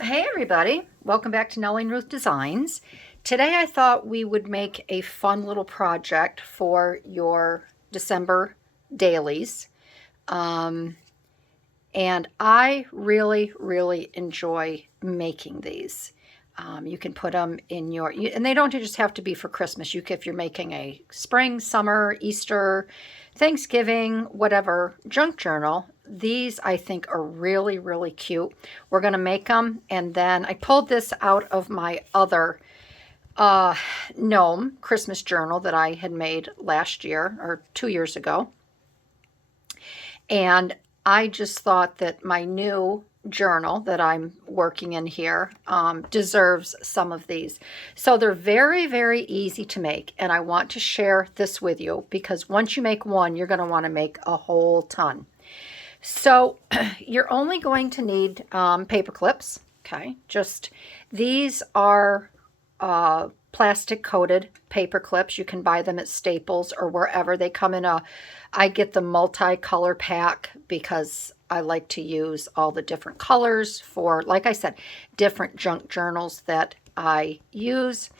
Hey everybody, welcome back to Nellie and Ruth Designs. Today I thought we would make a fun little project for your December dailies. Um, and I really enjoy making these. You can put them in and they don't just have to be for Christmas. If you're making a spring, summer, Easter, Thanksgiving, whatever junk journal, these I think are really cute. We're going to make them, and then I pulled this out of my other uh, gnome Christmas journal that I had made last year or 2 years ago. And I just thought that my new journal that I'm working in here deserves some of these. So they're very easy to make, and I want to share this with you because once you make one, you're going to want to make a whole ton. So you're only going to need paper clips. Okay, just these are plastic coated paper clips. You can buy them at Staples or wherever. They come in I get the multi-color pack because I like to use all the different colors for, like I said, different junk journals that I use.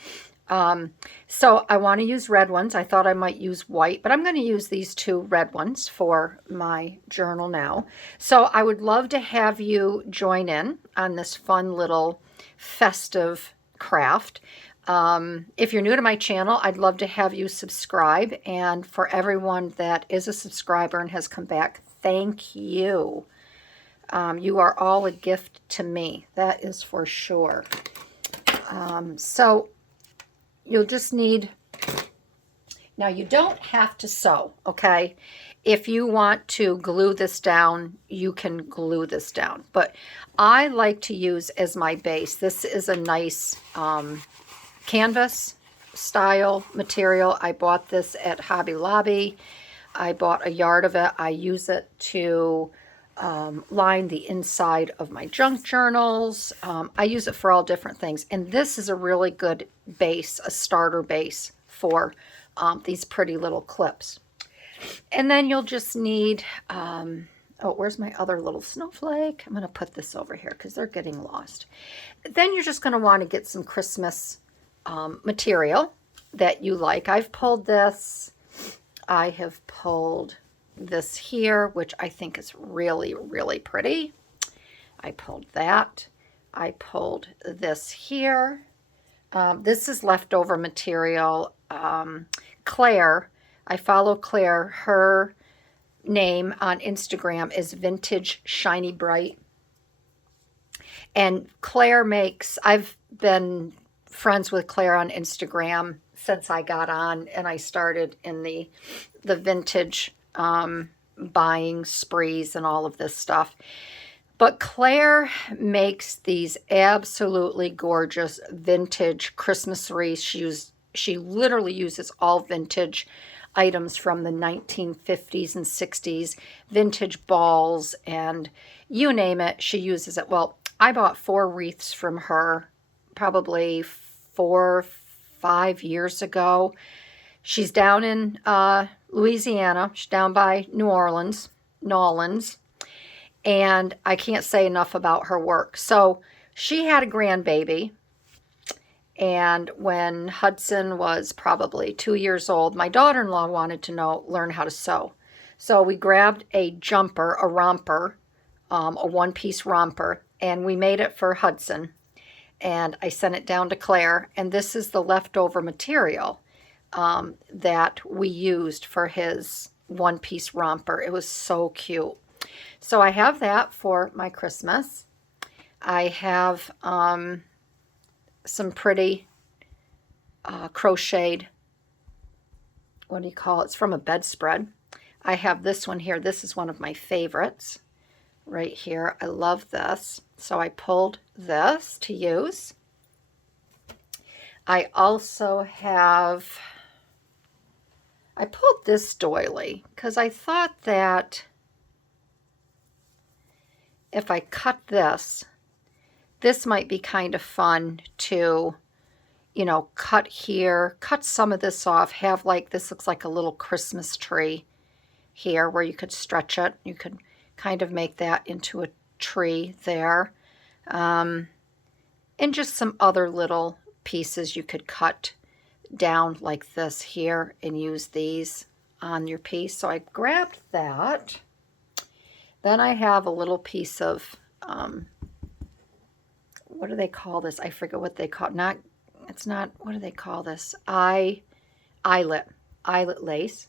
So I want to use red ones. I thought I might use white, but I'm going to use these two red ones for my journal now. So I would love to have you join in on this fun little festive craft. If you're new to my channel, I'd love to have you subscribe. And for everyone that is a subscriber and has come back, thank you. You are all a gift to me. That is for sure. So you'll just need, now you don't have to sew, okay? If you want to glue this down, you can glue this down. But I like to use as my base, this is a nice canvas style material. I bought this at Hobby Lobby. I bought a yard of it. I use it to line the inside of my junk journals. I use it for all different things. And this is a really good base, a starter base for these pretty little clips. And then you'll just need, oh, where's my other little snowflake? I'm going to put this over here because they're getting lost. Then you're just going to want to get some Christmas material that you like. I've pulled this. I have pulled this here, which I think is really pretty. I pulled that. I pulled this here. This is leftover material. Claire, I follow Claire. Her name on Instagram is Vintage Shiny Bright. And Claire makes, I've been friends with Claire on Instagram since I got on and I started in the vintage buying sprees and all of this stuff. But Claire makes these absolutely gorgeous vintage Christmas wreaths. She literally uses all vintage items from the 1950s and 60s, vintage balls, and you name it, she uses it. Well, I bought 4 wreaths from her probably 4-5 years ago. She's down in Louisiana. She's down by Newlands, and I can't say enough about her work. So she had a grandbaby, and when Hudson was probably 2 years old, my daughter-in-law wanted to learn how to sew. So we grabbed a jumper, a romper, a one-piece romper, and we made it for Hudson. And I sent it down to Claire, and this is the leftover material that we used for his one-piece romper. It was so cute. So I have that for my Christmas. I have some pretty crocheted, what do you call it? It's from a bedspread. I have this one here. This is one of my favorites right here. I love this. So I pulled this to use. I also have, I pulled this doily because I thought that if I cut this might be kind of fun to, you know, cut here, cut some of this off, have like, this looks like a little Christmas tree here where you could stretch it. You could kind of make that into a tree there. and just some other little pieces you could cut down like this here and use these on your piece. So I grabbed that. Then I have a little piece of, what do they call this? I forget what they call it. It's not, what do they call this? Eyelet lace.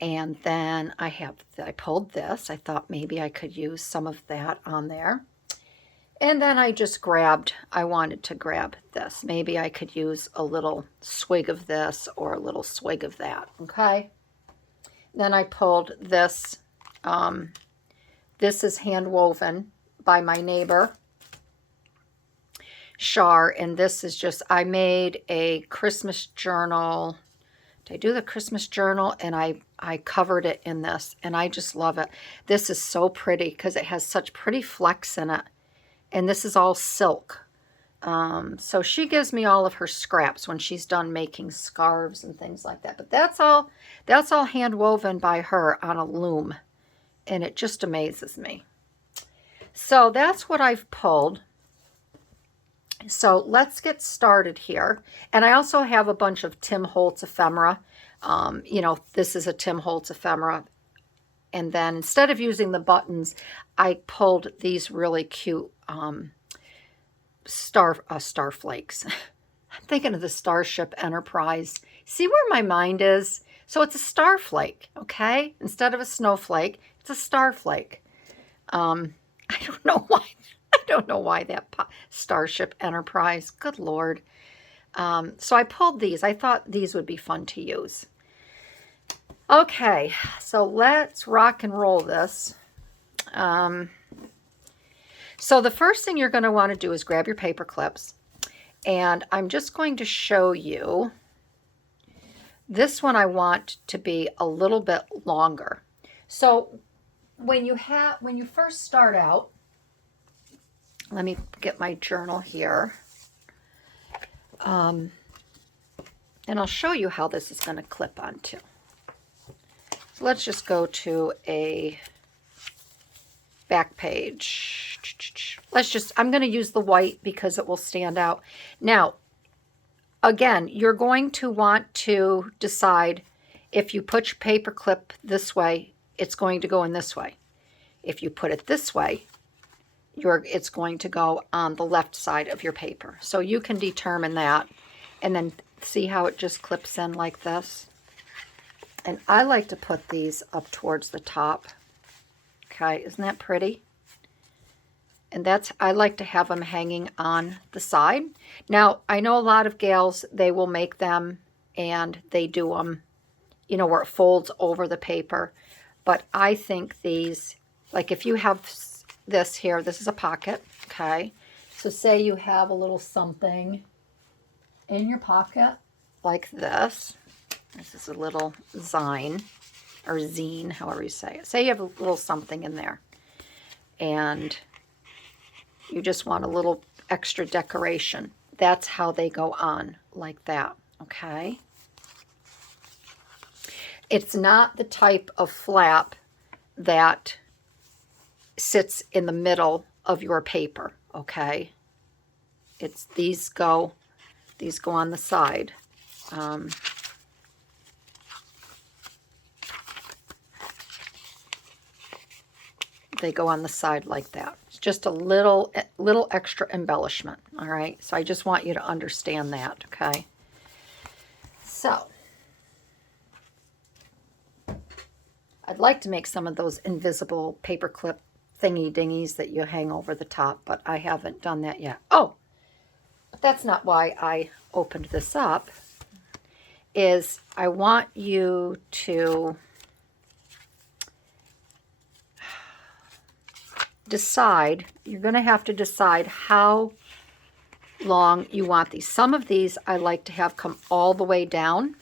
And then I pulled this. I thought maybe I could use some of that on there. And then I just I wanted to grab this. Maybe I could use a little swig of this or a little swig of that, okay? Then I pulled this. This is hand woven by my neighbor, Shar, and this is just, I made a Christmas journal. Did I do the Christmas journal? And I covered it in this, and I just love it. This is so pretty because it has such pretty flecks in it. And this is all silk. So she gives me all of her scraps when she's done making scarves and things like that. But that's all hand woven by her on a loom. And it just amazes me. So that's what I've pulled. So let's get started here. And I also have a bunch of Tim Holtz ephemera. You know, this is a Tim Holtz ephemera. And then instead of using the buttons, I pulled these really cute star flakes. I'm thinking of the Starship Enterprise. See where my mind is? So it's a star flake, okay? Instead of a snowflake, it's a star flake. I don't know why. I don't know why that Starship Enterprise. Good Lord. So I pulled these. I thought these would be fun to use. Okay, so let's rock and roll this. So the first thing you're going to want to do is grab your paper clips. And I'm just going to show you. This one I want to be a little bit longer. So when you first start out, let me get my journal here. And I'll show you how this is going to clip onto. So let's just go to a back page. I'm going to use the white because it will stand out. Now, again, you're going to want to decide if you put your paper clip this way, it's going to go in this way. If you put it this way, it's going to go on the left side of your paper. So you can determine that and then see how it just clips in like this. And I like to put these up towards the top. Okay, isn't that pretty? And I like to have them hanging on the side. Now, I know a lot of gals, they will make them and they do them, you know, where it folds over the paper. But I think these, like if you have this here, this is a pocket, okay? So say you have a little something in your pocket like this. This is a little zine, or zine, however you say it. Say you have a little something in there, and you just want a little extra decoration. That's how they go on, like that, okay? It's not the type of flap that sits in the middle of your paper, okay? These go on the side. They go on the side like that. It's just a little extra embellishment, all right? So I just want you to understand that, okay? So I'd like to make some of those invisible paperclip thingy-dingies that you hang over the top, but I haven't done that yet. Oh, but that's not why I opened this up, is I want you to decide, you're going to have to decide how long you want these. Some of these I like to have come all the way down.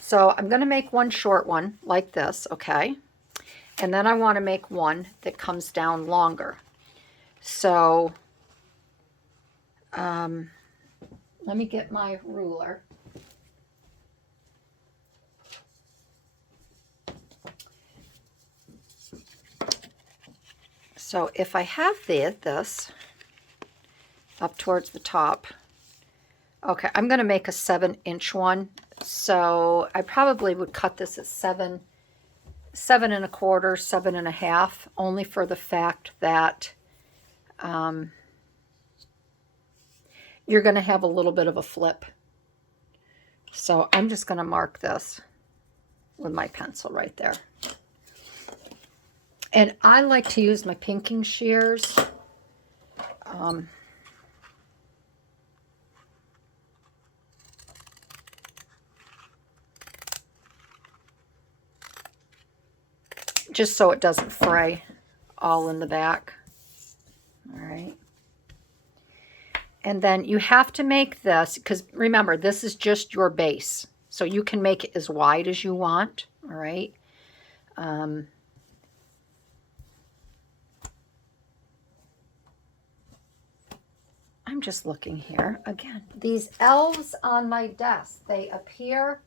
So I'm going to make one short one like this, okay? And then I want to make one that comes down longer. So let me get my ruler. So if I have this up towards the top, okay, I'm going to make a 7-inch one. So I probably would cut this at 7 1/4, 7.5, only for the fact that you're going to have a little bit of a flip. So I'm just going to mark this with my pencil right there. And I like to use my pinking shears. Just so it doesn't fray all in the back. All right. And then you have to make this, because remember, this is just your base. So you can make it as wide as you want. All right. I'm just looking here. Again, these elves on my desk, they appear...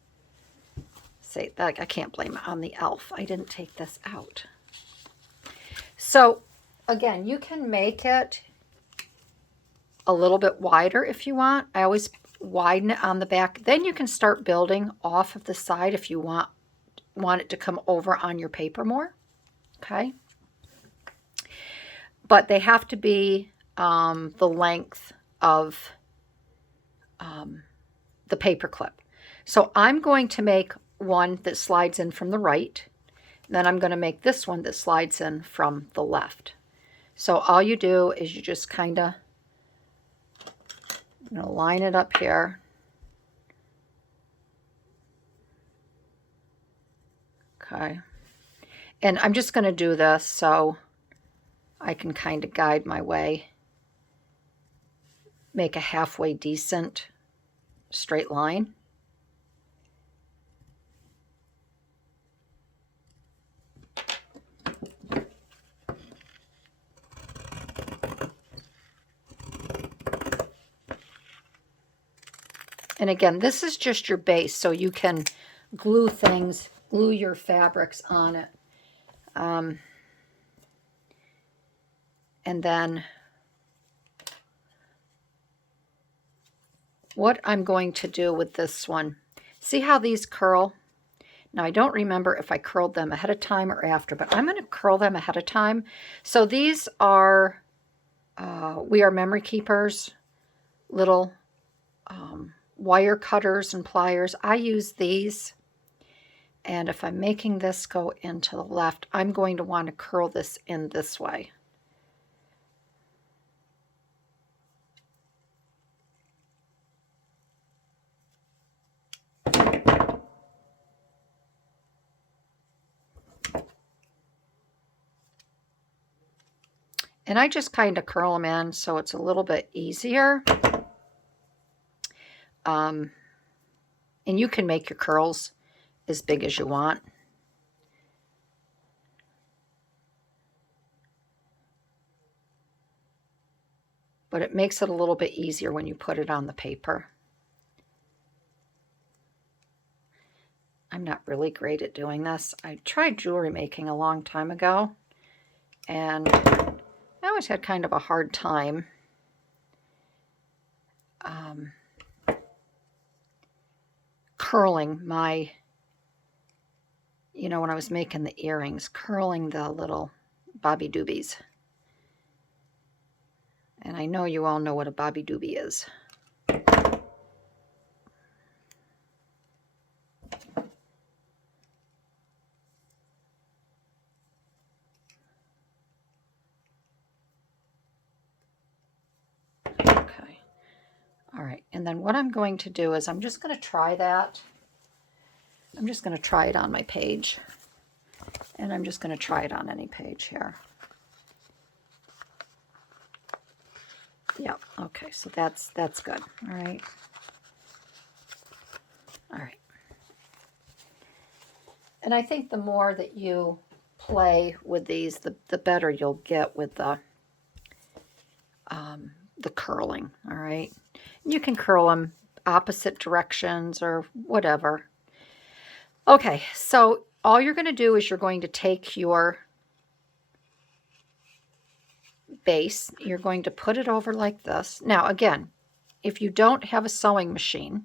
See, I can't blame it on the elf. I didn't take this out. So, again, you can make it a little bit wider if you want. I always widen it on the back. Then you can start building off of the side if you want it to come over on your paper more. Okay? But they have to be the length of the paper clip. So I'm going to make one that slides in from the right. Then I'm going to make this one that slides in from the left. So all you do is you just kind of line it up here. Okay. And I'm just going to do this so I can kind of guide my way. Make a halfway decent straight line. And again, this is just your base, so you can glue things, glue your fabrics on it. And then what I'm going to do with this one, see how these curl? Now, I don't remember if I curled them ahead of time or after, but I'm going to curl them ahead of time. So these are, We Are Memory Keepers, little wire cutters and pliers. I use these, and if I'm making this go into the left, I'm going to want to curl this in this way. And I just kind of curl them in so it's a little bit easier. And you can make your curls as big as you want. But it makes it a little bit easier when you put it on the paper. I'm not really great at doing this. I tried jewelry making a long time ago, and I always had kind of a hard time curling my, when I was making the earrings, curling the little bobby doobies. And I know you all know what a bobby doobie is. Okay. All right. And then what I'm going to do is I'm just going to try that. I'm just going to try it on my page. And I'm just going to try it on any page here. Yep. Okay. So that's good. All right. All right. And I think the more that you play with these, the better you'll get with the curling. All right. And you can curl them opposite directions or whatever. Okay. So all you're going to do is you're going to take your base, you're going to put it over like this. Now, again, if you don't have a sewing machine,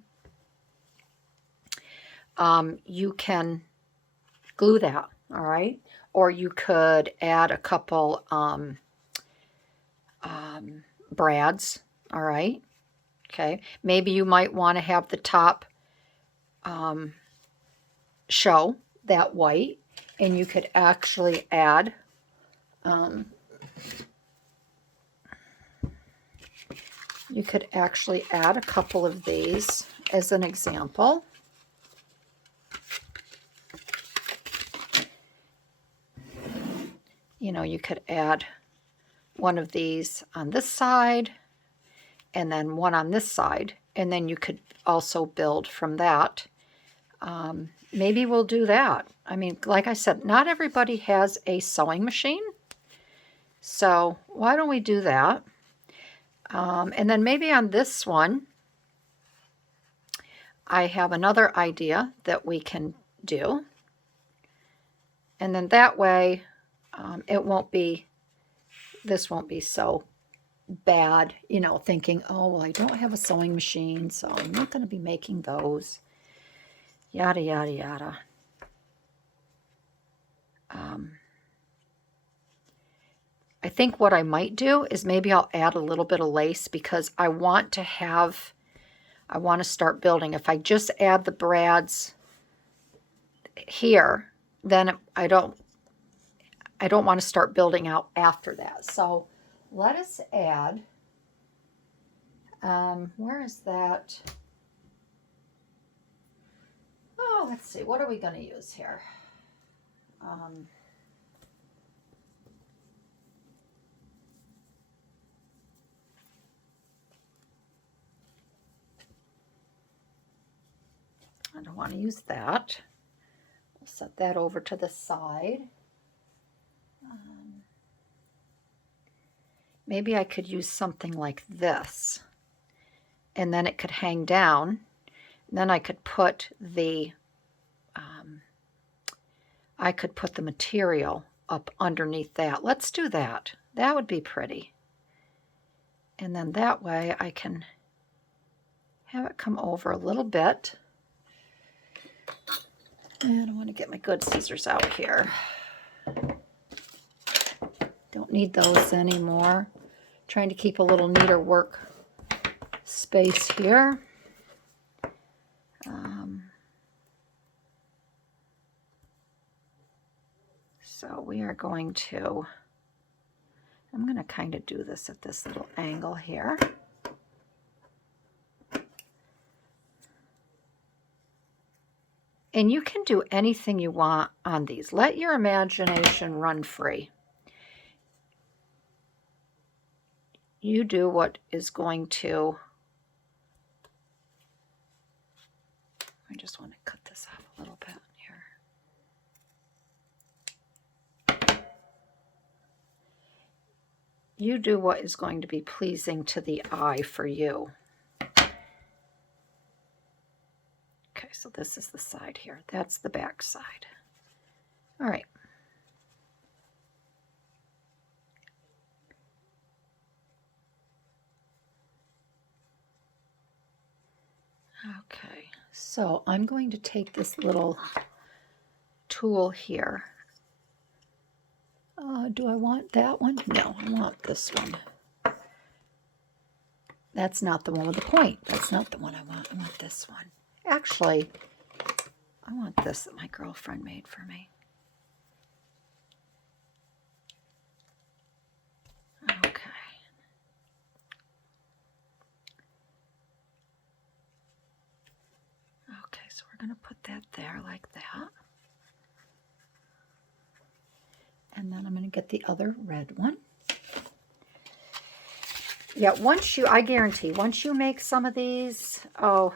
you can glue that, all right? Or you could add a couple brads, all right? Okay, maybe you might want to have the top show that white, and you could actually add a couple of these as an example. You know, you could add one of these on this side and then one on this side, and then you could also build from that. Maybe we'll do that. I mean, like I said, not everybody has a sewing machine, so why don't we do that? And then maybe on this one, I have another idea that we can do. And then that way, this won't be so bad, you know, thinking, oh, well, I don't have a sewing machine, so I'm not going to be making those. Yada, yada, yada. I think what I might do is maybe I'll add a little bit of lace because I want to start building. If I just add the brads here, then I don't want to start building out after that. So let us add, where is that? Oh, let's see, what are we going to use here? I don't want to use that. We'll set that over to the side. Maybe I could use something like this, and then it could hang down. Then I could put the material up underneath that. Let's do that. That would be pretty. And then that way I can have it come over a little bit. And I want to get my good scissors out here. Don't need those anymore. Trying to keep a little neater work space here. So we are going to, I'm going to kind of do this at this little angle here. And you can do anything you want on these. Let your imagination run free. You do what is going to, I just want to cut this off a little bit here. You do what is going to be pleasing to the eye for you. Okay, so this is the side here. That's the back side. All right. Okay, so I'm going to take this little tool here. Do I want that one? No, I want this one. That's not the one with the point. That's not the one I want. I want this one. Actually, I want this that my girlfriend made for me. Okay. Okay, so we're going to put that there like that. And then I'm going to get the other red one. Yeah, I guarantee, once you make some of these, oh,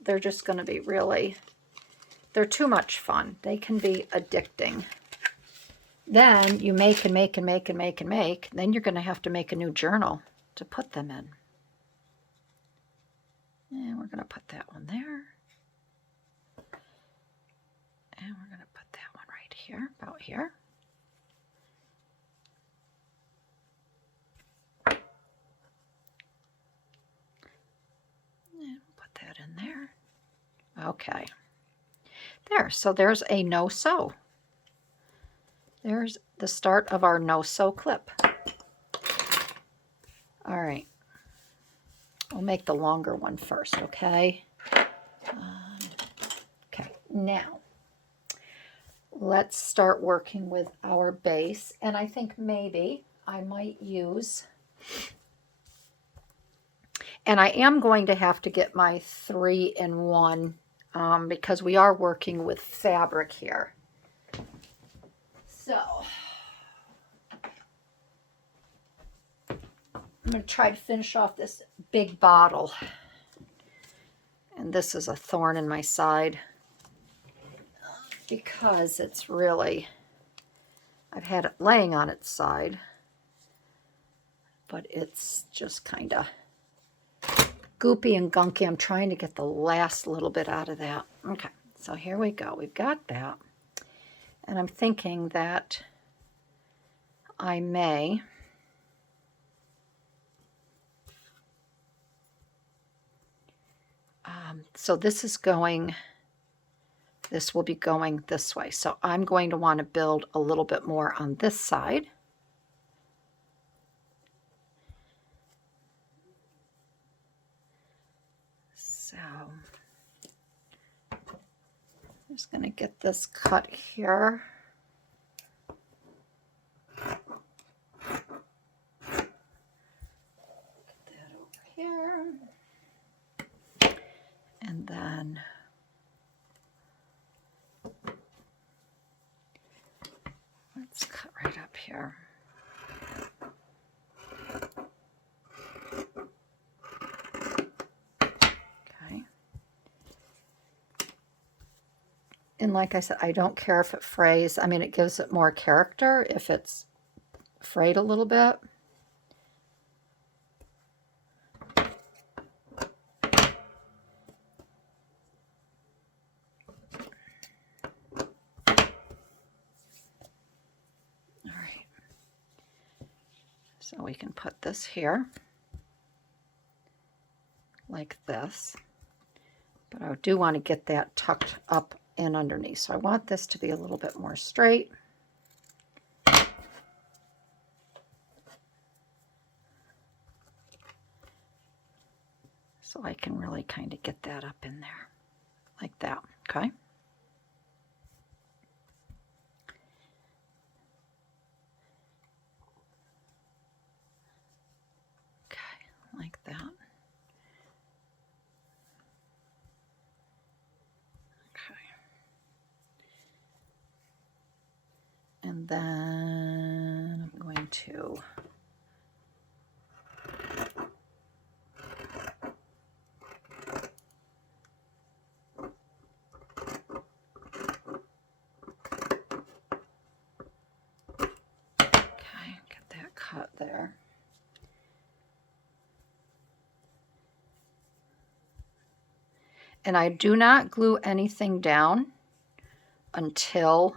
they're just going to be really, they're too much fun. They can be addicting. Then you make and make and make and make and make. Then you're going to have to make a new journal to put them in. And we're going to put that one there. And we're going to put that one right here, about here. Okay. There, so there's a no-sew. There's the start of our no-sew clip. All right. We'll make the longer one first, okay? Okay, now let's start working with our base. And I think maybe I might use, and I am going to have to get my 3-in-1 because we are working with fabric here. So I'm going to try to finish off this big bottle. And this is a thorn in my side because it's really, I've had it laying on its side, but it's just kind of goopy and gunky. I'm trying to get the last little bit out of that. Okay, so here we go. We've got that. And I'm thinking that I may so this is going, this will be going this way. So I'm going to want to build a little bit more on this side. So I'm just going to get this cut here. Get that over here. And then let's cut right up here. Okay. And like I said, I don't care if it frays. I mean, it gives it more character if it's frayed a little bit. So we can put this here like this, but I do want to get that tucked up in underneath. So I want this to be a little bit more straight. So I can really kind of get that up in there like that, okay? Like that. Okay. And then I'm going to get that cut there. And I do not glue anything down until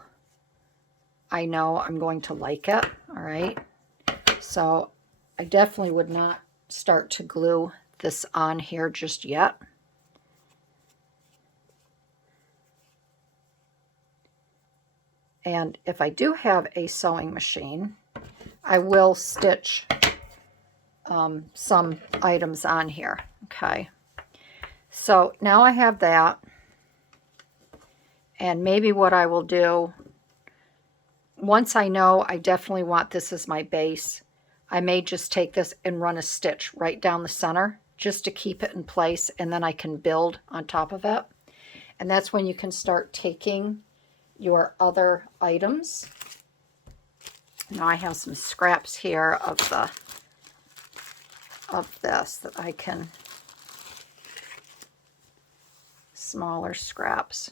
I know I'm going to like it, all right? So I definitely would not start to glue this on here just yet. And if I do have a sewing machine, I will stitch some items on here, okay? So now I have that, and maybe what I will do, once I know I definitely want this as my base, I may just take this and run a stitch right down the center just to keep it in place, and then I can build on top of it. And that's when you can start taking your other items. Now I have some scraps here of this that I can, smaller scraps.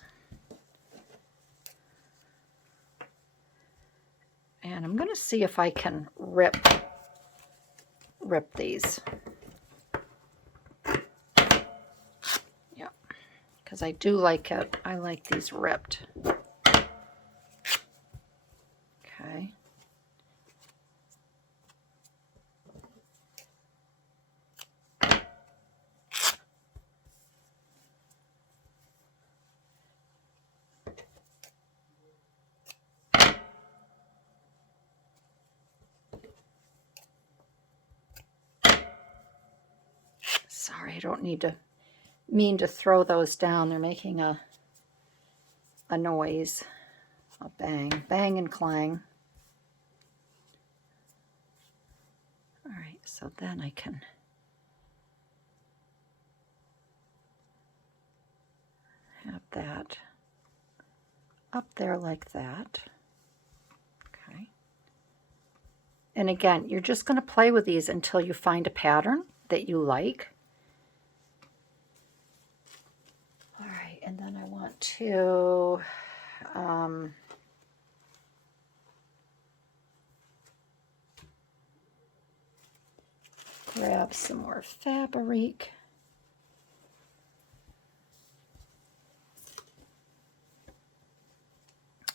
And I'm going to see if I can rip these. Yeah, because I do like it. I like these ripped. Okay. Sorry, I don't mean to throw those down. They're making a noise, a bang, bang and clang. All right, so then I can have that up there like that. Okay. And again, you're just going to play with these until you find a pattern that you like. All right, and then I want to grab some more fabric.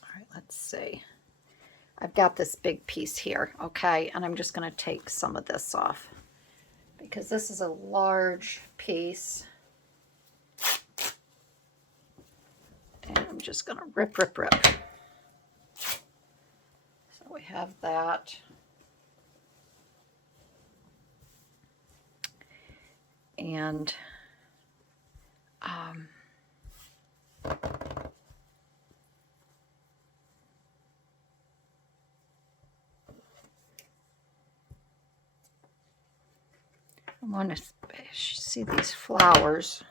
All right, let's see. I've got this big piece here, okay, and I'm just going to take some of this off because this is a large piece. And I'm just going to rip. So we have that. And I want to see these flowers.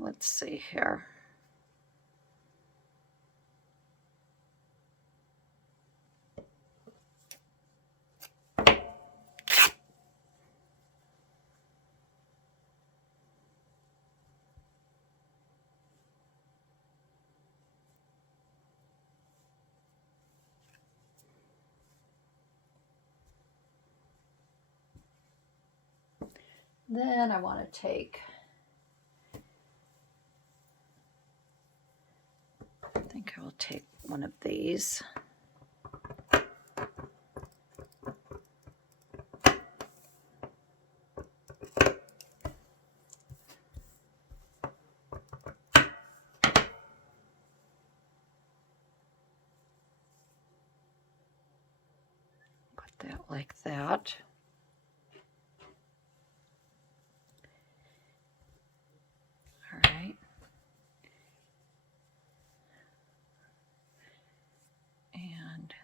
Let's see here. Then I want to take, I think I will take one of these. Put that like that. All right. And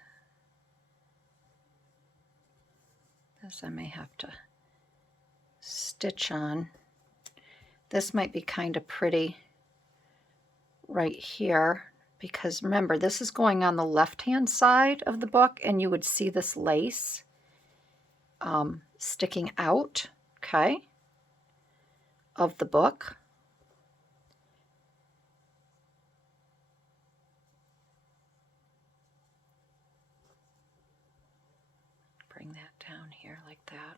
this I may have to stitch on. This might be kind of pretty right here because remember, this is going on the left-hand side of the book and you would see this lace sticking out, okay, of the book. Bring that down here like that.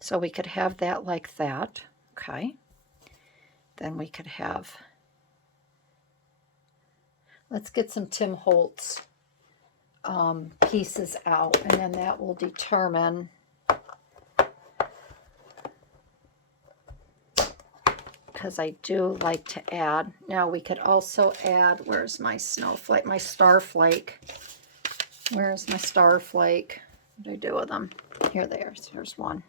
So we could have that like that, okay. Then we could have, let's get some Tim Holtz pieces out, and then that will determine because I do like to add. Now we could also add, where's my snowflake, my starflake? Where's my starflake? What did I do with them? Here they are. Here's one.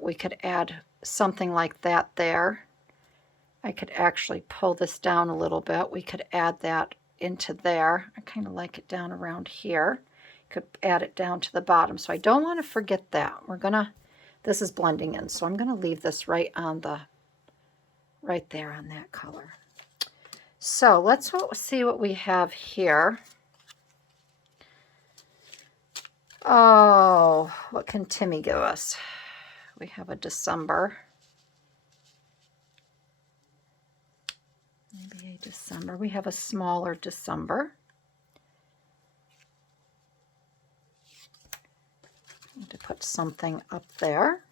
We could add something like that there. I could actually pull this down a little bit. We could add that into there. I kind of like it down around here. Could add it down to the bottom. So I don't want to forget that. This is blending in, so I'm gonna leave this right there on that color. So let's see what we have here. Oh, what can Timmy give us? We have a December. Maybe a December. We have a smaller December. Need to put something up there.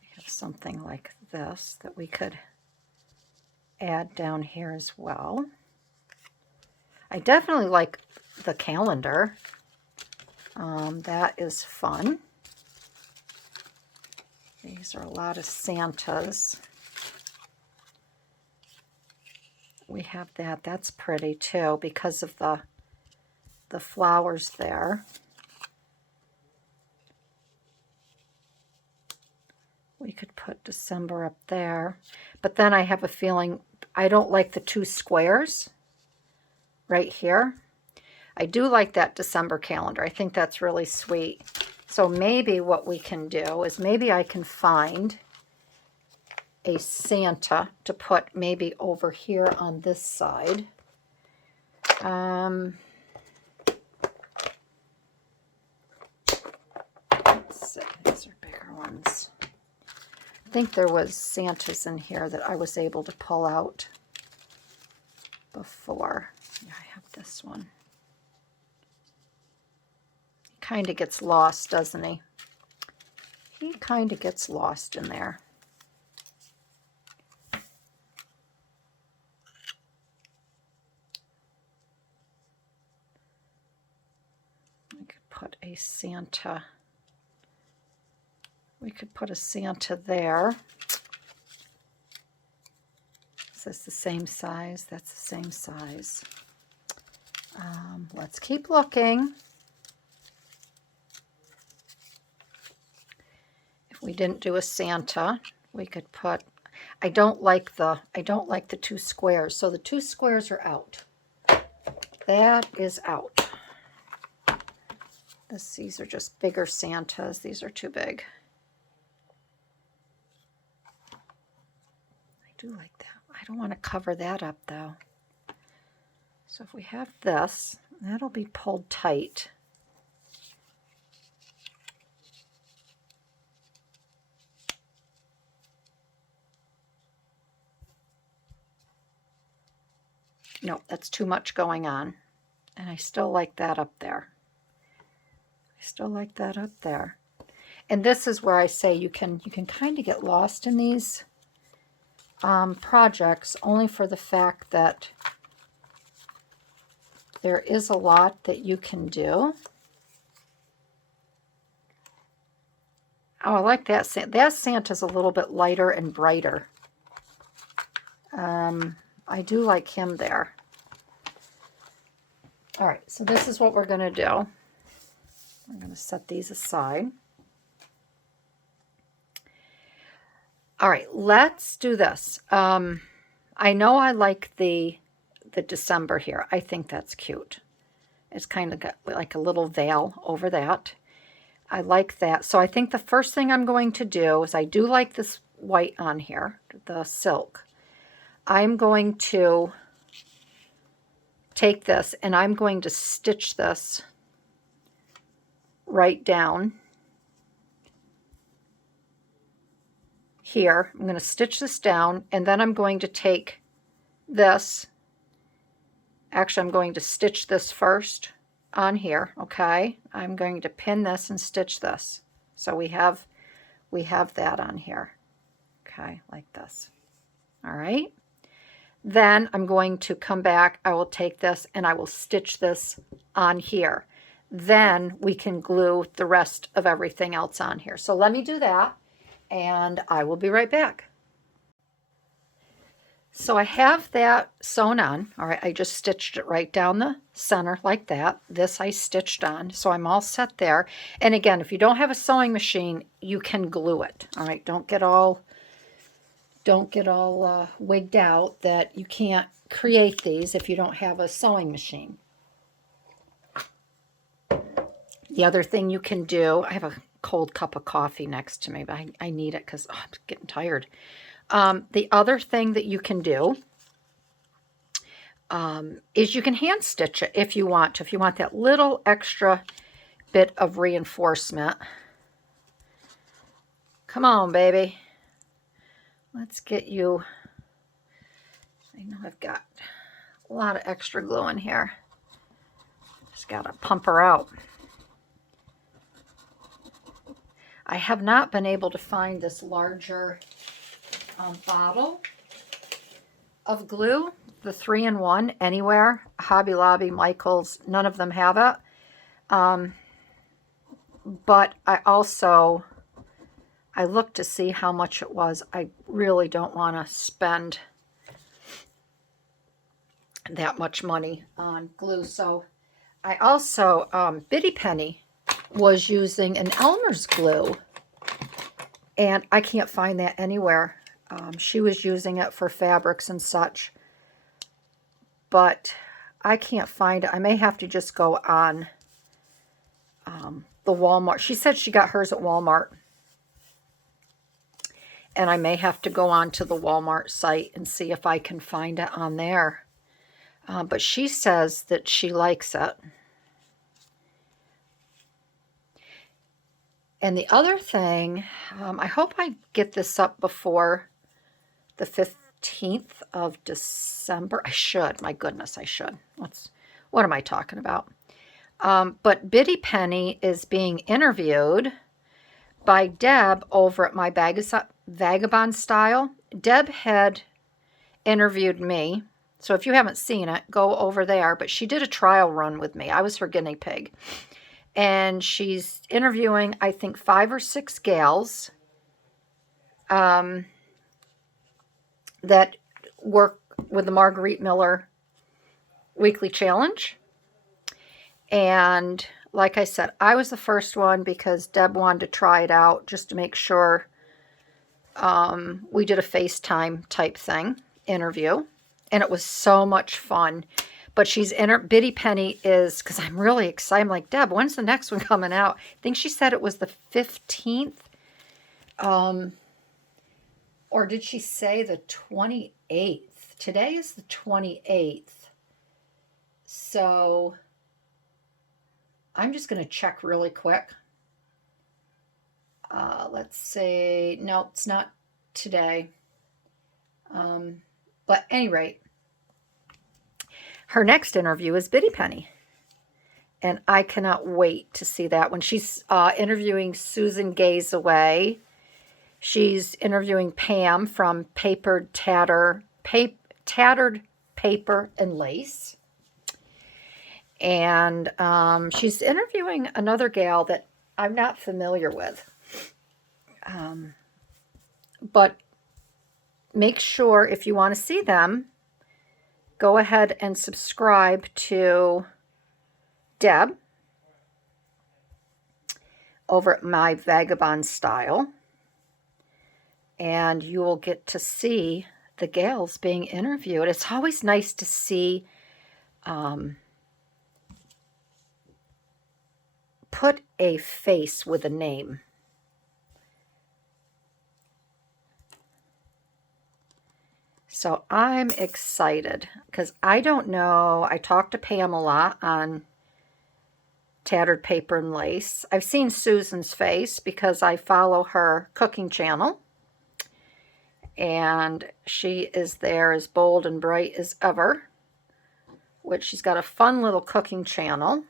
We have something like this that we could add down here as well. I definitely like the calendar. That is fun. These are a lot of Santas. We have that. That's pretty too because of the flowers there. We could put December up there. But then I have a feeling I don't like the 2 squares right here. I do like that December calendar. I think that's really sweet. So maybe what we can do is maybe I can find a Santa to put maybe over here on this side. Let's see, these are bigger ones. I think there was Santas in here that I was able to pull out before. Yeah, I have this one. He kind of gets lost, doesn't he? He kind of gets lost in there. Put a Santa. We could put a Santa there. Is this the same size? That's the same size. Let's keep looking. If we didn't do a Santa, we could put. I don't like the 2 squares. So the 2 squares are out. That is out. These are just bigger Santas. These are too big. I do like that. I don't want to cover that up though. So if we have this, that'll be pulled tight. No, that's too much going on. And I still like that up there. Still like that up there. And this is where I say you can kind of get lost in these projects only for the fact that there is a lot that you can do. Oh, I like that. That Santa's a little bit lighter and brighter. I do like him there. All right, so this is what we're going to do. I'm going to set these aside. All right, let's do this. I know I like the December here. I think that's cute. It's kind of got like a little veil over that. I like that. So I think the first thing I'm going to do is I do like this white on here, the silk. I'm going to take this and I'm going to stitch this right down here. I'm going to stitch this down and then I'm going to take this. Actually, I'm going to stitch this first on here, okay? I'm going to pin this and stitch this. So we have that on here, okay, like this. All right. Then I'm going to come back. I will take this and I will stitch this on here. Then we can glue the rest of everything else on here. So let me do that and I will be right back. So I have that sewn on. All right, I just stitched it right down the center like that. This I stitched on, so I'm all set there. And again, if you don't have a sewing machine, you can glue it. All right, don't get all wigged out that you can't create these if you don't have a sewing machine. The other thing you can do, I have a cold cup of coffee next to me, but I need it because I'm getting tired. The other thing that you can do is you can hand stitch it if you want to. If you want that little extra bit of reinforcement. Come on, baby. Let's get you. I know I've got a lot of extra glue in here. Just got to pump her out. I have not been able to find this larger bottle of glue, the 3-in-1, anywhere. Hobby Lobby, Michael's, none of them have it. But I I looked to see how much it was. I really don't want to spend that much money on glue. So I also, Bitty Penny was using an Elmer's glue, and I can't find that anywhere. She was using it for fabrics and such, but I can't find it. I may have to just go on the Walmart. She said she got hers at Walmart, and I may have to go on to the Walmart site and see if I can find it on there. But she says that she likes it. And the other thing, I hope I get this up before the 15th of December. I should. My goodness, I should. What am I talking about? But Bitty Penny is being interviewed by Deb over at my Vagabond Style. Deb had interviewed me. So if you haven't seen it, go over there. But she did a trial run with me. I was her guinea pig. And she's interviewing, I think, 5 or 6 gals that work with the Marguerite Miller Weekly Challenge. And like I said, I was the first one because Deb wanted to try it out just to make sure. We did a FaceTime type thing, interview, and it was so much fun. But she's Bitty Penny is, because I'm really excited. I'm like, Deb, when's the next one coming out? I think she said it was the 15th. Or did she say the 28th? Today is the 28th. So I'm just going to check really quick. Let's see. No, it's not today. But at any rate, her next interview is Bitty Penny. And I cannot wait to see that when she's interviewing Susan Gazaway. She's interviewing Pam from Tattered Paper and Lace. And she's interviewing another gal that I'm not familiar with. But make sure if you want to see them, go ahead and subscribe to Deb over at my Vagabond Style. And you will get to see the gals being interviewed. It's always nice to see put a face with a name. So I'm excited because I don't know. I talked to Pamela on Tattered Paper and Lace. I've seen Susan's face because I follow her cooking channel. And she is there as bold and bright as ever. Which she's got a fun little cooking channel.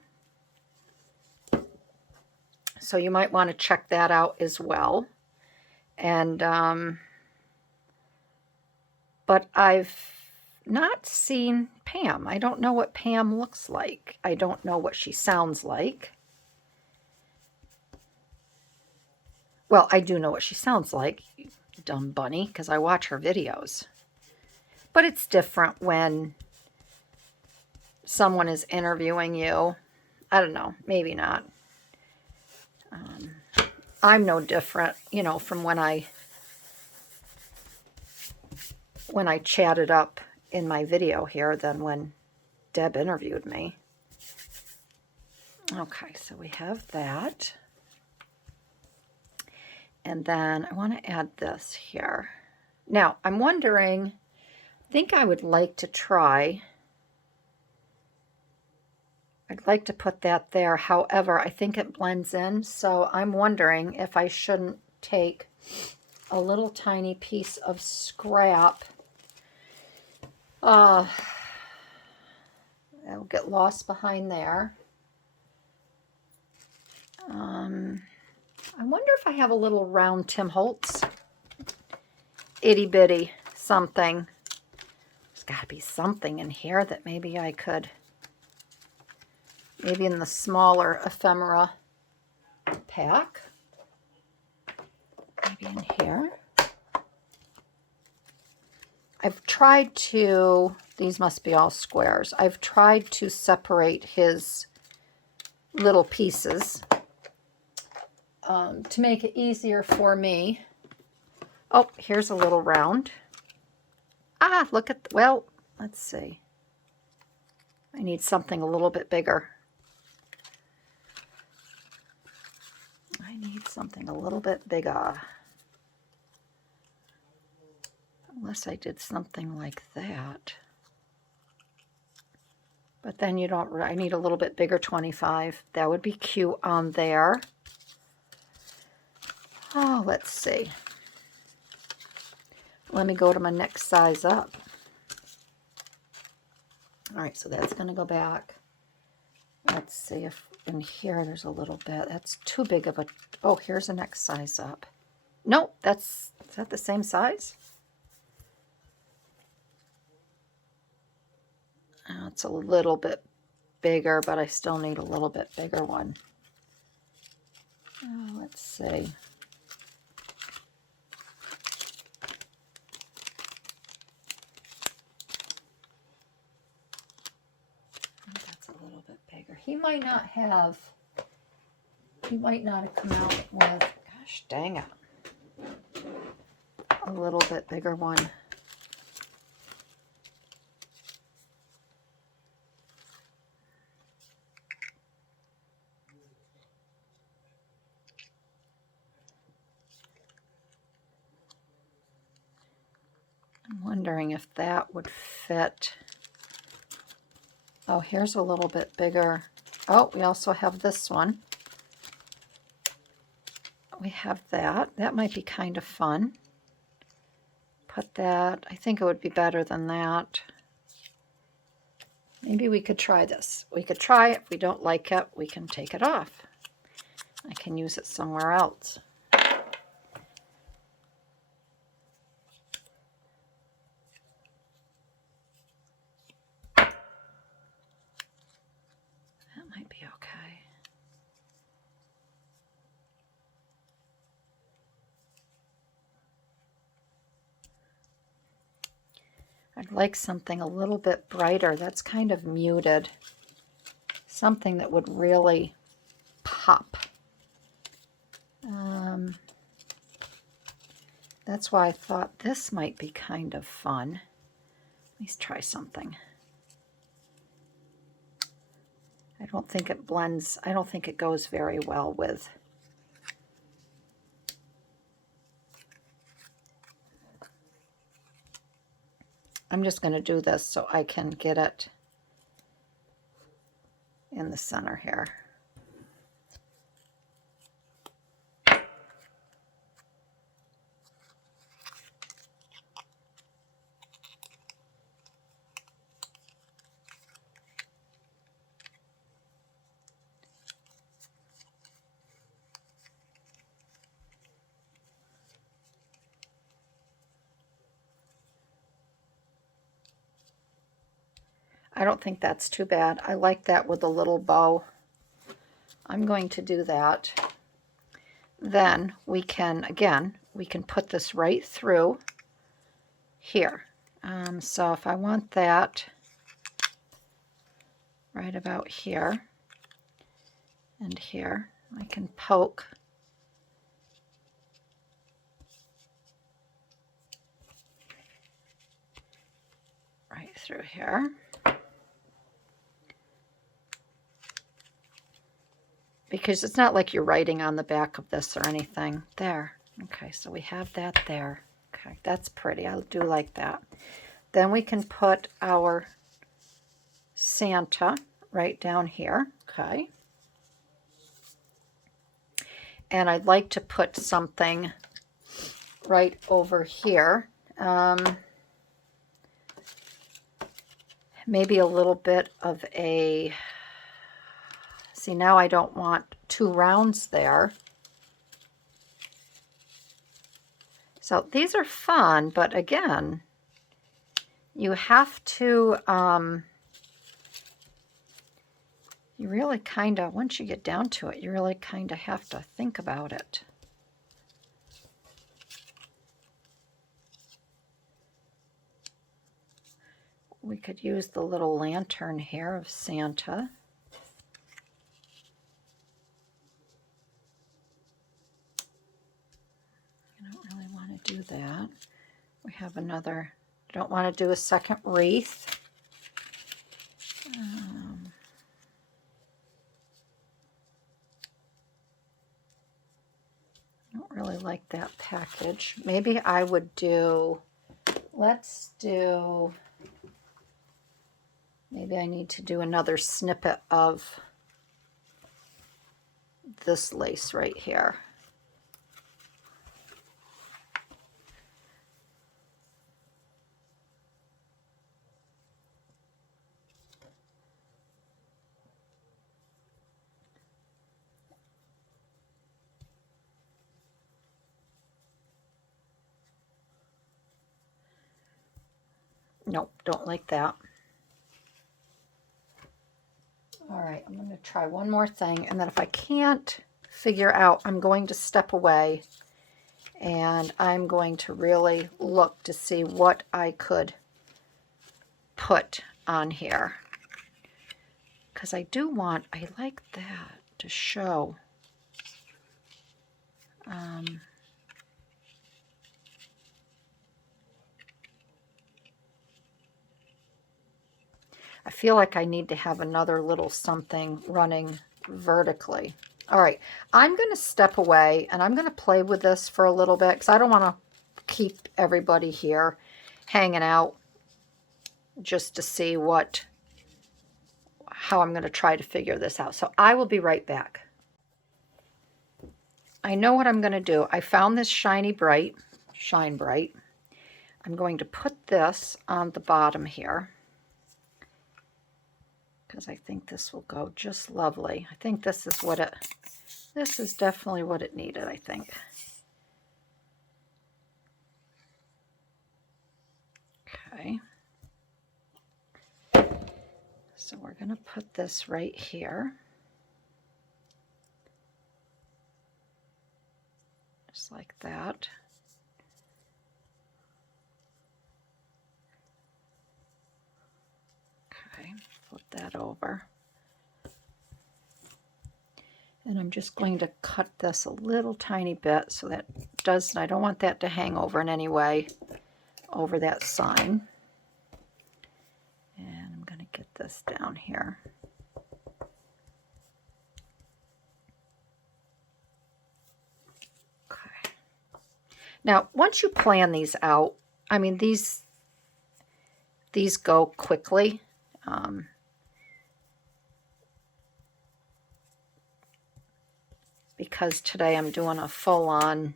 So you might want to check that out as well. And but I've not seen Pam. I don't know what Pam looks like. I don't know what she sounds like. Well, I do know what she sounds like, you dumb bunny, because I watch her videos. But it's different when someone is interviewing you. I don't know, maybe not. I'm no different, you know, from when I chatted up in my video here than when Deb interviewed me. Okay, so we have that. And then I want to add this here. Now, I'm wondering, I think I would like to try, I'd like to put that there. However, I think it blends in. So I'm wondering if I shouldn't take a little tiny piece of scrap. It'll get lost behind there. I wonder if I have a little round Tim Holtz. Itty bitty something. There's got to be something in here that maybe I could, maybe in the smaller ephemera pack. Maybe in here. I've tried to, these must be all squares. I've tried to separate his little pieces to make it easier for me. Oh, here's a little round. Ah, look at, well, let's see. I need something a little bit bigger. I need something a little bit bigger. Unless I did something like that. But then you don't, I need a little bit bigger 25. That would be cute on there. Oh, let's see. Let me go to my next size up. All right, so that's going to go back. Let's see if in here there's a little bit. That's too big of a, oh, here's the next size up. Nope, is that the same size? Oh, it's a little bit bigger, but I still need a little bit bigger one. Oh, let's see. That's a little bit bigger. He might not have come out with, gosh dang it, a little bit bigger one. I'm wondering if that would fit. Oh, here's a little bit bigger. Oh, we also have this one. We have that. That might be kind of fun. Put that. I think it would be better than that. Maybe we could try this. We could try it. If we don't like it, we can take it off. I can use it somewhere else. Might be okay. I'd like something a little bit brighter. That's kind of muted. Something that would really pop. That's why I thought this might be kind of fun. Let's try something. I don't think it blends. I don't think it goes very well with. I'm just going to do this so I can get it in the center here. I don't think that's too bad. I like that with a little bow. I'm going to do that. Then we can, again, we can put this right through here. So if I want that right about here and here, I can poke right through here. Because it's not like you're writing on the back of this or anything. There. Okay, so we have that there. Okay, that's pretty. I do like that. Then we can put our Santa right down here. Okay. And I'd like to put something right over here. Maybe a little bit of a... See, now I don't want two rounds there. So these are fun, but again, you have to, you really kind of, once you get down to it, you really kind of have to think about it. we could use the little lantern here of Santa. I don't really want to do that. We have another, don't want to do a second wreath. I don't really like that package. Maybe I would do, let's do, maybe I need to do another snippet of this lace right here. Nope, don't like that. All right, I'm going to try one more thing, and then if I can't figure out, I'm going to step away, and I'm going to really look to see what I could put on here. Because I do want, I like that to show. I feel like I need to have another little something running vertically. All right, I'm going to step away and I'm going to play with this for a little bit because I don't want to keep everybody here hanging out just to see how I'm going to try to figure this out. So I will be right back. I know what I'm going to do. I found this Shine Bright. I'm going to put this on the bottom here, because I think this will go just lovely. I think this is definitely what it needed, I think. Okay. So we're going to put this right here. Just like that. Okay, flip that over. And I'm just going to cut this a little tiny bit so that I don't want that to hang over in any way over that sign. And I'm going to get this down here. Okay. Now, once you plan these out, I mean, these go quickly. Because today I'm doing a full-on,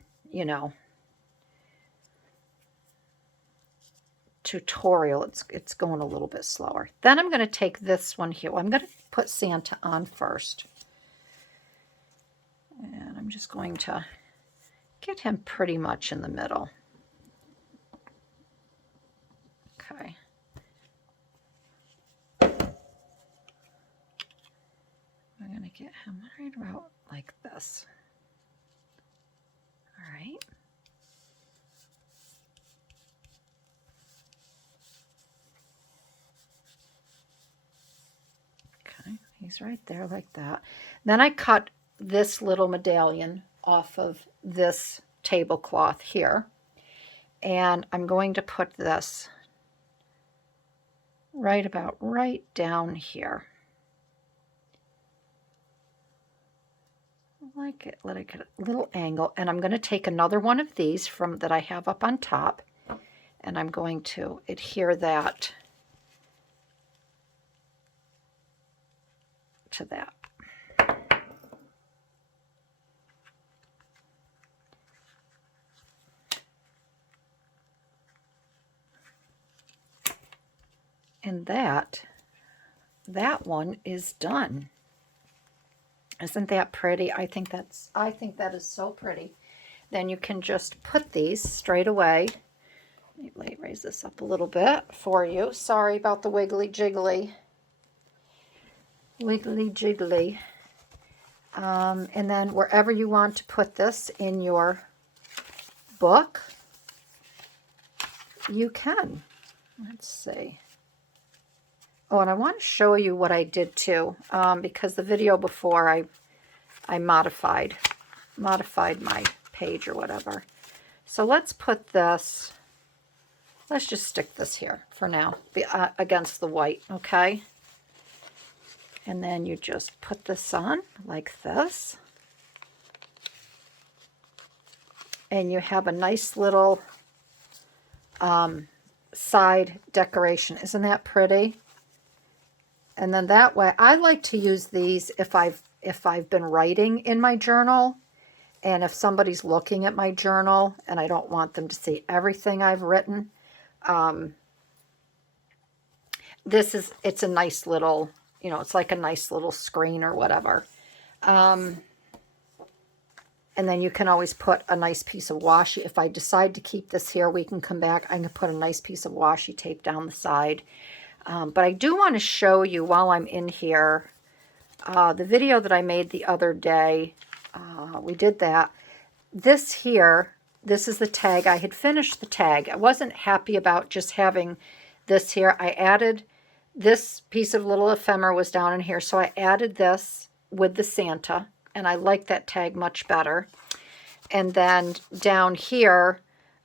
tutorial. It's going a little bit slower. Then I'm going to take this one here. Well, I'm going to put Santa on first. And I'm just going to get him pretty much in the middle. Okay. I'm going to get him right about like this. All right. Okay, he's right there like that. Then I cut this little medallion off of this tablecloth here. And I'm going to put this right down here. Like it, let it get a little angle, and I'm going to take another one of these that I have up on top, and I'm going to adhere that to that. And that one is done. Isn't that pretty? I think that is so pretty. Then you can just put these straight away. Let me raise this up a little bit for you. Sorry about the wiggly jiggly. Wiggly jiggly. And then wherever you want to put this in your book, you can. Let's see. Oh, and I want to show you what I did too, because the video before I modified my page or whatever. So let's put this, let's just stick this here for now, against the white, okay? And then you just put this on like this. And you have a nice little side decoration. Isn't that pretty? And then that way, I like to use these if I've been writing in my journal, and if somebody's looking at my journal and I don't want them to see everything I've written. It's a nice little, it's like a nice little screen or whatever. And then you can always put a nice piece of washi. If I decide to keep this here, we can come back. I can put a nice piece of washi tape down the side. But I do want to show you while I'm in here, the video that I made the other day. We did that. This here, this is the tag. I had finished the tag. I wasn't happy about just having this here. I added this piece of little ephemera was down in here, so I added this with the Santa, and I like that tag much better. And then down here,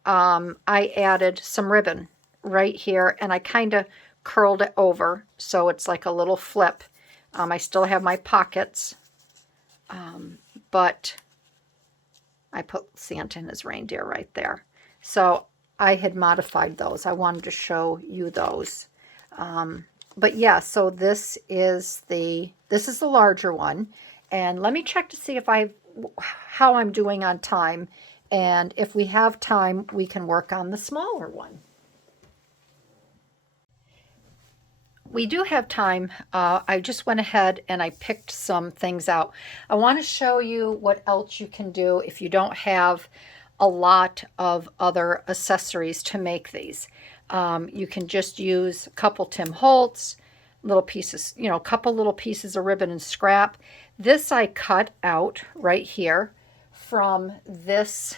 I added some ribbon right here, and I kind of curled it over so it's like a little flip. I still have my pockets, but I put Santa and his reindeer right there. So I had modified those. I wanted to show you those. But yeah, so this is the larger one. And let me check to see how I'm doing on time. And if we have time, we can work on the smaller one. We do have time. I just went ahead and I picked some things out. I want to show you what else you can do if you don't have a lot of other accessories to make these. You can just use a couple Tim Holtz, little pieces, a couple little pieces of ribbon and scrap. This I cut out right here from this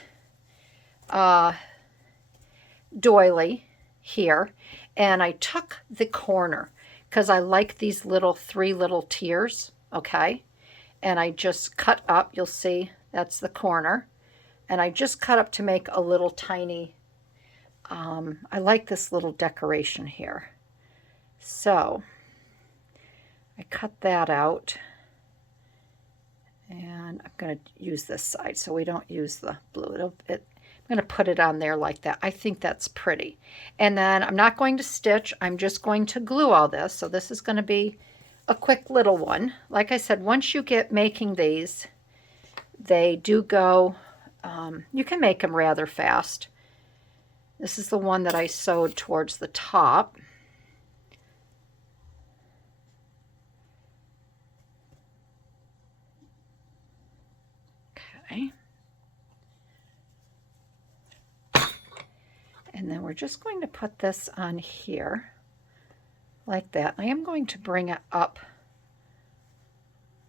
doily here, and I took the corner because I like these three little tiers, okay? And I just cut up, you'll see that's the corner, and I just cut up to make a little tiny, I like this little decoration here. So I cut that out, and I'm going to use this side so we don't use the blue. I'm going to put it on there like that. I think that's pretty. And then I'm not going to stitch. I'm just going to glue all this. So this is going to be a quick little one. Like I said, once you get making these, they do go, you can make them rather fast. This is the one that I sewed towards the top. Okay. And then we're just going to put this on here like that. I am going to bring it up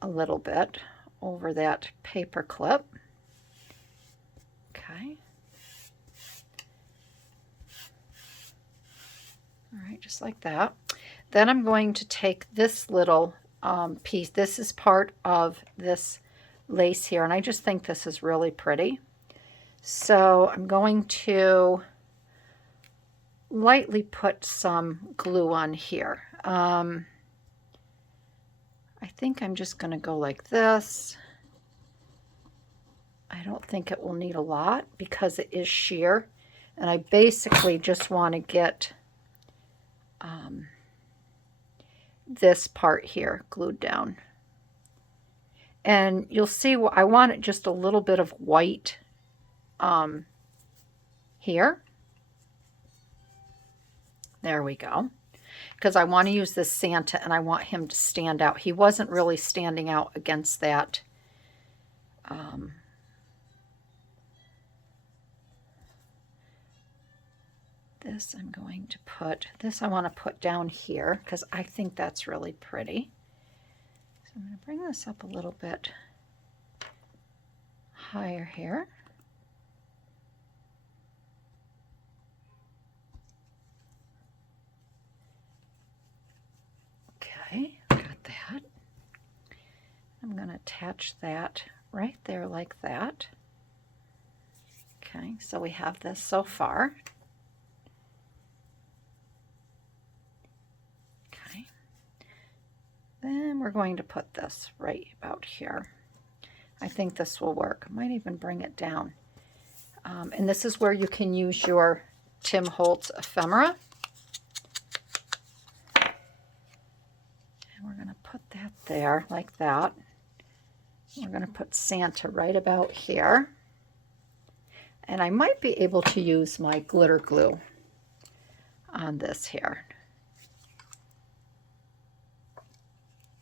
a little bit over that paper clip. Okay. All right, just like that. Then I'm going to take this little piece. This is part of this lace here, and I just think this is really pretty. So I'm going to lightly put some glue on here. I think I'm just going to go like this. I don't think it will need a lot because it is sheer, and I basically just want to get this part here glued down. And you'll see I want it just a little bit of white here. There we go. Because I want to use this Santa and I want him to stand out. He wasn't really standing out against that. This I'm going to put, this I want to put down here because I think that's really pretty. So I'm going to bring this up a little bit higher here. attach that right there like that. Okay, so we have this so far. Okay, then we're going to put this right about here. I think this will work. I might even bring it down. And this is where you can use your Tim Holtz ephemera. And we're going to put that there like that. We're going to put Santa right about here. And I might be able to use my glitter glue on this here,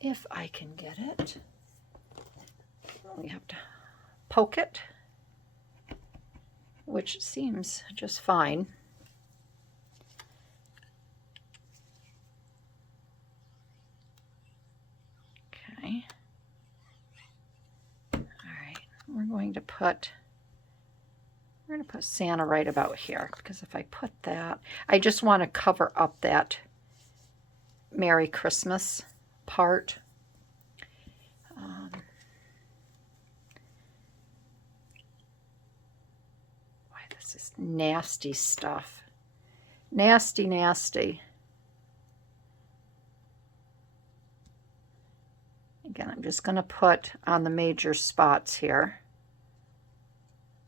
if I can get it. We have to poke it, which seems just fine. Okay. All right. We're going to put Santa right about here, because if I put that, I just want to cover up that Merry Christmas part. This is nasty stuff. Nasty, nasty. Again, I'm just going to put on the major spots here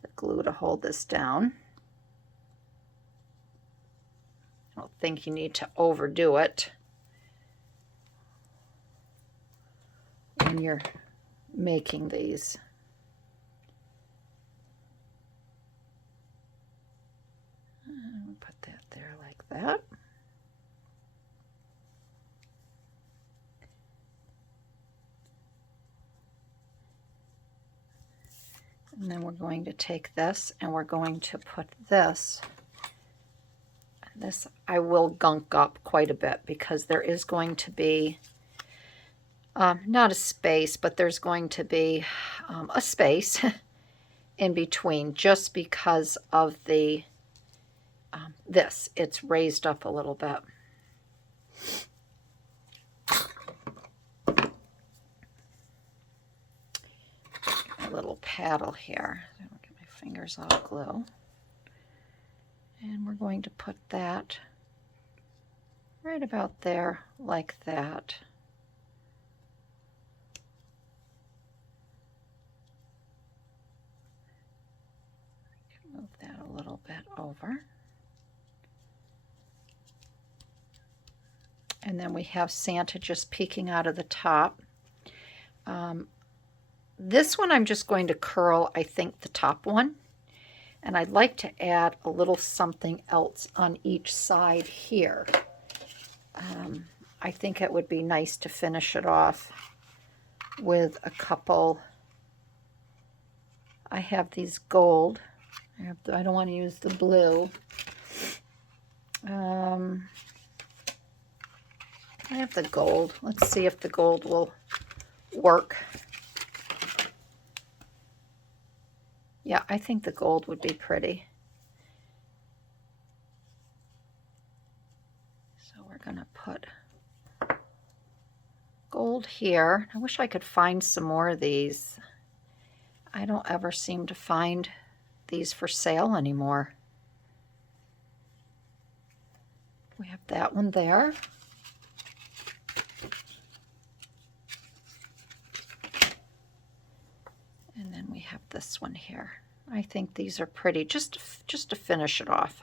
the glue to hold this down. I don't think you need to overdo it when you're making these. Put that there like that. And then we're going to take this and we're going to put this. This I will gunk up quite a bit, because there is going to be not a space, but there's going to be a space in between, just because of the this. It's raised up a little bit. A little paddle here. I don't get my fingers off glue. And we're going to put that right about there like that. Move that a little bit over. And then we have Santa just peeking out of the top. This one I'm just going to curl, I think, the top one. And I'd like to add a little something else on each side here. I think it would be nice to finish it off with a couple. I have these gold. I don't want to use the blue. I have the gold. Let's see if the gold will work. Yeah, I think the gold would be pretty. So we're going to put gold here. I wish I could find some more of these. I don't ever seem to find these for sale anymore. We have that one there. And then we have this one here. I think these are pretty, just to finish it off.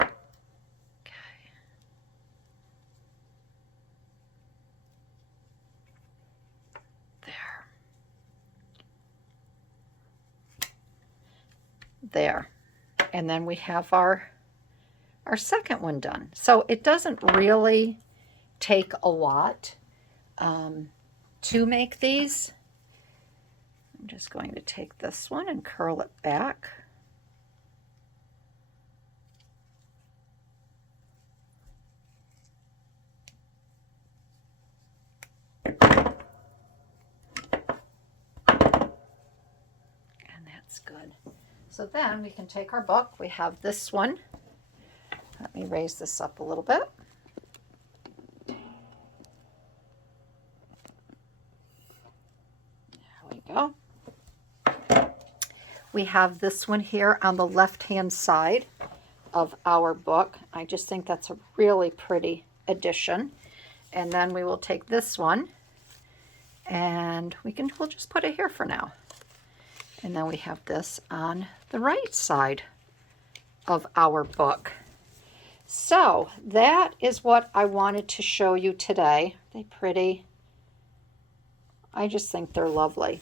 Okay. There. There. And then we have our second one done. So it doesn't really take a lot to make these. I'm just going to take this one and curl it back. And that's good. So then we can take our book. We have this one. Let me raise this up a little bit. go. We have this one here on the left-hand side of our book. I just think that's a really pretty addition. And then we will take this one and we'll just put it here for now. And then we have this on the right side of our book. So that is what I wanted to show you today. Are they pretty? I just think they're lovely.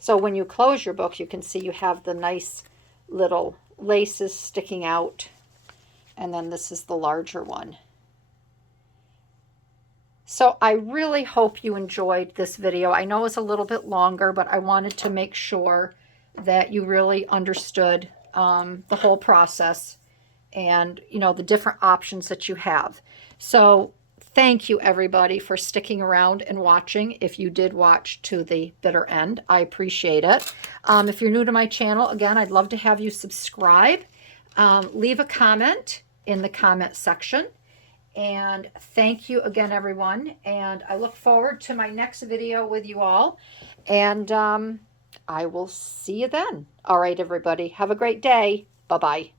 So when you close your book, you can see you have the nice little laces sticking out. And then this is the larger one. So I really hope you enjoyed this video. I know it's a little bit longer, but I wanted to make sure that you really understood the whole process and, you know, the different options that you have. So thank you, everybody, for sticking around and watching. If you did watch to the bitter end, I appreciate it. If you're new to my channel, again, I'd love to have you subscribe. Leave a comment in the comment section. And thank you again, everyone. And I look forward to my next video with you all. And I will see you then. All right, everybody. Have a great day. Bye-bye.